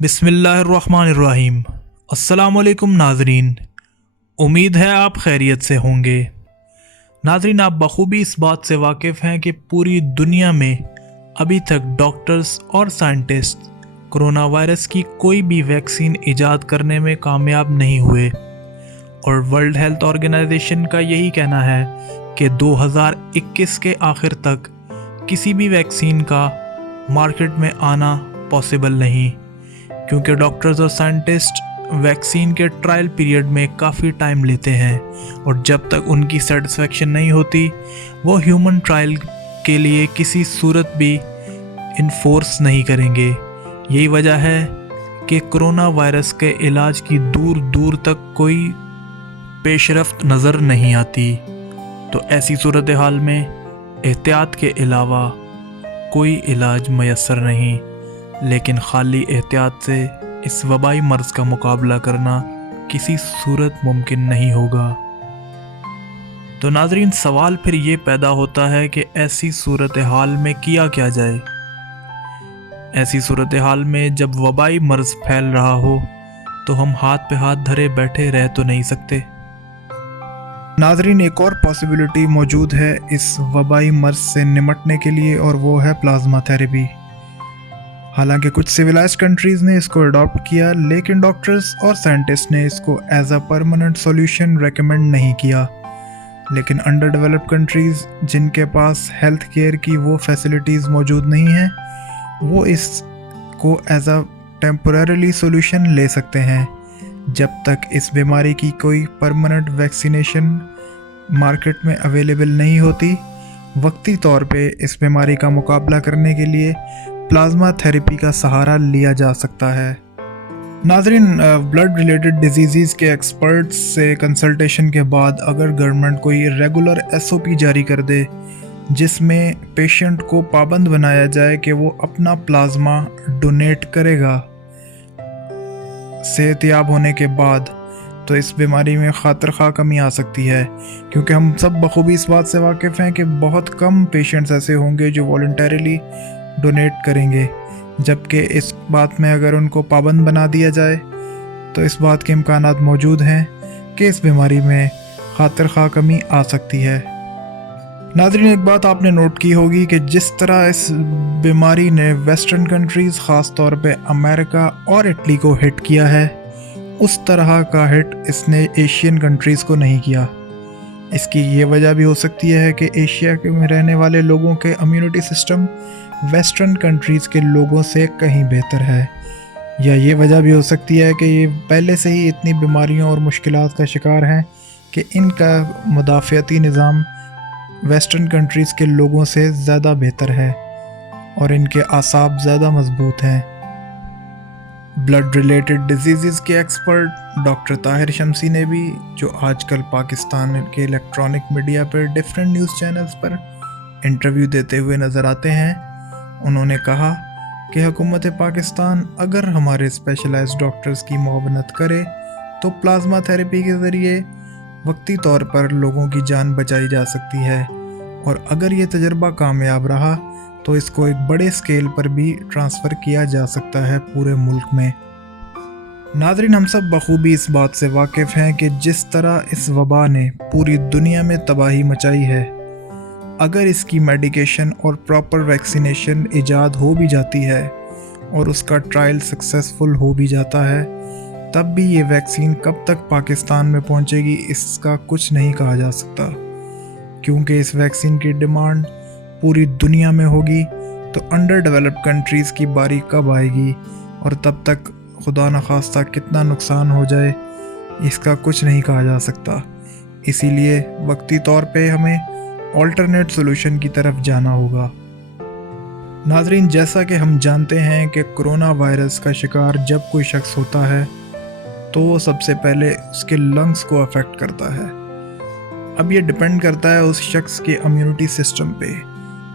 बिस्मिल्लाहिर्रहमानिर्रहीम। अस्सलाम वालेकुम नाजरीन, उम्मीद है आप खैरियत से होंगे। नाजरीन, आप बखूबी इस बात से वाकिफ़ हैं कि पूरी दुनिया में अभी तक डॉक्टर्स और साइंटिस्ट कोरोना वायरस की कोई भी वैक्सीन ईजाद करने में कामयाब नहीं हुए, और वर्ल्ड हेल्थ ऑर्गेनाइजेशन का यही कहना है कि 2021 के आखिर तक किसी भी वैक्सीन का मार्केट में आना पॉसिबल नहीं, क्योंकि डॉक्टर्स और साइंटिस्ट वैक्सीन के ट्रायल पीरियड में काफ़ी टाइम लेते हैं, और जब तक उनकी सेटिस्फेक्शन नहीं होती वो ह्यूमन ट्रायल के लिए किसी सूरत भी इन्फोर्स नहीं करेंगे। यही वजह है कि कोरोना वायरस के इलाज की दूर दूर तक कोई पेशरफ्त नज़र नहीं आती। तो ऐसी सूरत हाल में एहतियात के अलावा कोई इलाज मैसर नहीं, लेकिन खाली एहतियात से इस वबाई मर्ज़ का मुकाबला करना किसी सूरत मुमकिन नहीं होगा। तो नाजरीन, सवाल फिर ये पैदा होता है कि ऐसी सूरत हाल में किया क्या जाए। ऐसी सूरत हाल में जब वबाई मर्ज़ फैल रहा हो तो हम हाथ पे हाथ धरे बैठे रह तो नहीं सकते। नाजरीन, एक और पॉसिबिलिटी मौजूद है इस वबाई मर्ज़ से निमटने के लिए, और वो है प्लाज्मा थेरेपी। हालांकि कुछ सिविलाइज्ड कंट्रीज़ ने इसको अडॉप्ट किया, लेकिन डॉक्टर्स और साइंटिस्ट ने इसको as a permanent solution recommend नहीं किया। लेकिन अंडर डेवलप्ड कंट्रीज़ जिनके पास हेल्थ केयर की वो फैसिलिटीज़ मौजूद नहीं हैं, वो इसको एज अ टेम्पोरेरी सॉल्यूशन ले सकते हैं। जब तक इस बीमारी की कोई परमानेंट वैक्सीनेशन मार्केट में अवेलेबल नहीं होती, वक्ती तौर पे इस बीमारी का मुकाबला करने के लिए प्लाज्मा थेरेपी का सहारा लिया जा सकता है। नाजरीन, ब्लड रिलेटेड डिजीज़ के एक्सपर्ट्स से कंसल्टेशन के बाद अगर गवर्नमेंट कोई रेगुलर SOP जारी कर दे जिसमें पेशेंट को पाबंद बनाया जाए कि वो अपना प्लाज्मा डोनेट करेगा सेहतयाब होने के बाद, तो इस बीमारी में खातिर खा कमी आ सकती है। क्योंकि हम सब बखूबी इस बात से वाकिफ़ हैं कि बहुत कम पेशेंट्स ऐसे होंगे जो वॉलंटरीली डोनेट करेंगे, जबकि इस बात में अगर उनको पाबंद बना दिया जाए तो इस बात के इम्कानात मौजूद हैं कि इस बीमारी में खातिर खा कमी आ सकती है। नाज़रीन, एक बात आपने नोट की होगी कि जिस तरह इस बीमारी ने वेस्टर्न कंट्रीज़ ख़ास तौर पे अमेरिका और इटली को हिट किया है, उस तरह का हिट इसने एशियन कंट्रीज़ को नहीं किया। इसकी ये वजह भी हो सकती है कि एशिया में रहने वाले लोगों के इम्यूनिटी सिस्टम वेस्टर्न कंट्रीज़ के लोगों से कहीं बेहतर है, या ये वजह भी हो सकती है कि ये पहले से ही इतनी बीमारियों और मुश्किलात का शिकार हैं कि इनका मुदाफ़ियाती निज़ाम वेस्टर्न कंट्रीज़ के लोगों से ज़्यादा बेहतर है और इनके आसाब ज़्यादा मजबूत हैं। ब्लड रिलेटेड डिजीज़ के एक्सपर्ट डॉक्टर ताहिर शमसी ने भी, जो आजकल पाकिस्तान के इलेक्ट्रॉनिक मीडिया पर डिफरेंट न्यूज़ चैनल्स पर इंटरव्यू देते हुए नज़र आते हैं, उन्होंने कहा कि हुकूमत पाकिस्तान अगर हमारे स्पेशलाइज्ड डॉक्टर्स की मुआवनत करे तो प्लाज्मा थेरेपी के ज़रिए वक्ती तौर पर लोगों की जान बचाई जा सकती है, और अगर ये तजर्बा कामयाब रहा तो इसको एक बड़े स्केल पर भी ट्रांसफ़र किया जा सकता है पूरे मुल्क में। नाज़रीन, हम सब बखूबी इस बात से वाकिफ़ हैं कि जिस तरह इस वबा ने पूरी दुनिया में तबाही मचाई है, अगर इसकी मेडिकेशन और प्रॉपर वैक्सीनेशन ईजाद हो भी जाती है और उसका ट्रायल सक्सेसफुल हो भी जाता है, तब भी ये वैक्सीन कब तक पाकिस्तान में पहुंचेगी इसका कुछ नहीं कहा जा सकता, क्योंकि इस वैक्सीन की डिमांड पूरी दुनिया में होगी तो अंडर डेवलप्ड कंट्रीज़ की बारी कब आएगी, और तब तक खुदा न खास्ता कितना नुकसान हो जाए इसका कुछ नहीं कहा जा सकता। इसीलिए वक्ती तौर पे हमें ऑल्टरनेट सॉल्यूशन की तरफ जाना होगा। नाजरीन, जैसा कि हम जानते हैं कि कोरोना वायरस का शिकार जब कोई शख्स होता है तो वो सबसे पहले उसके लंग्स को अफेक्ट करता है। अब ये डिपेंड करता है उस शख्स के इम्यूनिटी सिस्टम पे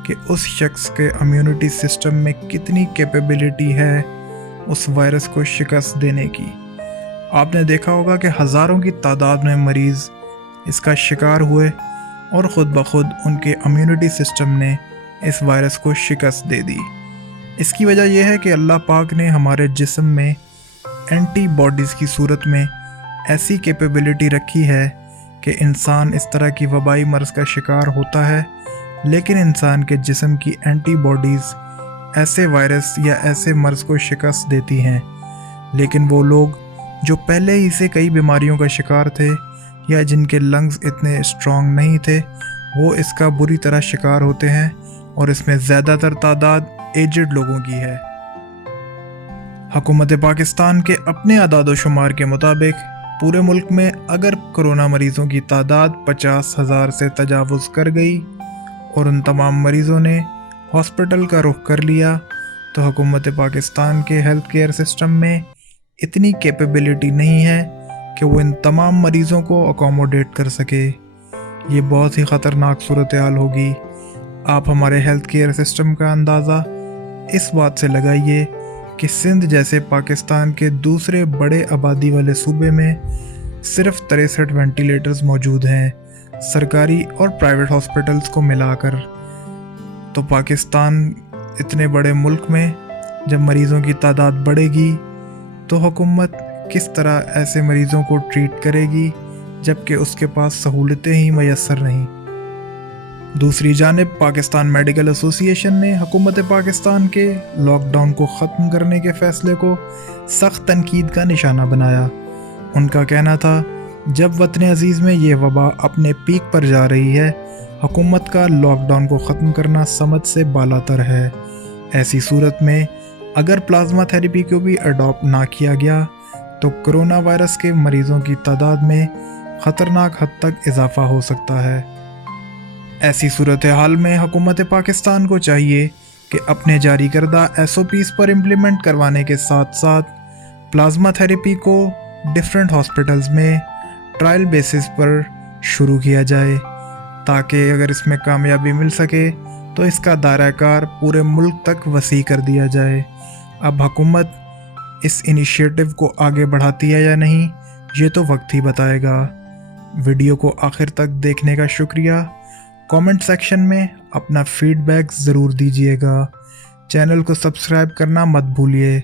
कि उस शख्स के इम्यूनिटी सिस्टम में कितनी कैपेबिलिटी है उस वायरस को शिकस्त देने की। आपने देखा होगा कि हज़ारों की तादाद में मरीज़ इसका शिकार हुए और ख़ुद ब खुद उनके इम्यूनिटी सिस्टम ने इस वायरस को शिकस्त दे दी। اس کی وجہ یہ ہے کہ اللہ پاک نے ہمارے جسم میں اینٹی باڈیز کی صورت میں ایسی کیپیبلٹی رکھی ہے کہ انسان اس طرح کی وبائی مرض کا شکار ہوتا ہے، لیکن انسان کے جسم کی اینٹی باڈیز ایسے وائرس یا ایسے مرض کو شکست دیتی ہیں، لیکن وہ لوگ جو پہلے ہی سے کئی بیماریوں کا شکار تھے یا جن کے لنگز اتنے اسٹرانگ نہیں تھے، وہ اس کا بری طرح شکار ہوتے ہیں، اور اس میں زیادہ تر تعداد ایجڈ لوگوں کی ہے۔ حکومت پاکستان کے اپنے اعداد و شمار کے مطابق پورے ملک میں اگر کرونا مریضوں کی تعداد 50,000 سے تجاوز کر گئی اور ان تمام مریضوں نے ہاسپٹل کا رخ کر لیا، تو حکومت پاکستان کے ہیلتھ کیئر سسٹم میں اتنی کیپیبلٹی نہیں ہے کہ وہ ان تمام مریضوں کو اکوموڈیٹ کر سکے۔ یہ بہت ہی خطرناک صورتحال ہوگی۔ آپ ہمارے ہیلتھ کیئر سسٹم کا اندازہ اس بات سے لگائیے کہ سندھ جیسے پاکستان کے دوسرے بڑے آبادی والے صوبے میں صرف 63 وینٹیلیٹرز موجود ہیں، سرکاری اور پرائیویٹ ہاسپٹلز کو ملا کر۔ تو پاکستان اتنے بڑے ملک میں جب مریضوں کی تعداد بڑھے گی تو حکومت کس طرح ایسے مریضوں کو ٹریٹ کرے گی جبکہ اس کے پاس سہولتیں ہی میسر نہیں۔ دوسری جانب پاکستان میڈیکل ایسوسی ایشن نے حکومت پاکستان کے لاک ڈاؤن کو ختم کرنے کے فیصلے کو سخت تنقید کا نشانہ بنایا۔ ان کا کہنا تھا جب وطن عزیز میں یہ وبا اپنے پیک پر جا رہی ہے، حکومت کا لاک ڈاؤن کو ختم کرنا سمجھ سے بالا تر ہے۔ ایسی صورت میں اگر پلازما تھیراپی کو بھی اڈاپٹ نہ کیا گیا تو کرونا وائرس کے مریضوں کی تعداد میں خطرناک حد تک اضافہ ہو سکتا ہے۔ ایسی صورتحال میں حکومت پاکستان کو چاہیے کہ اپنے جاری کردہ SOPs پر امپلیمنٹ کروانے کے ساتھ ساتھ پلازما تھیراپی کو ڈیفرنٹ ہاسپٹلز میں ٹرائل بیسس پر شروع کیا جائے، تاکہ اگر اس میں کامیابی مل سکے تو اس کا دائرہ کار پورے ملک تک وسیع کر دیا جائے۔ اب حکومت اس انیشیٹو کو آگے بڑھاتی ہے یا نہیں، یہ تو وقت ہی بتائے گا۔ ویڈیو کو آخر تک دیکھنے کا شکریہ۔ کامنٹ سیکشن میں اپنا فیڈ بیک ضرور دیجیے گا۔ چینل کو سبسکرائب کرنا مت بھولیے۔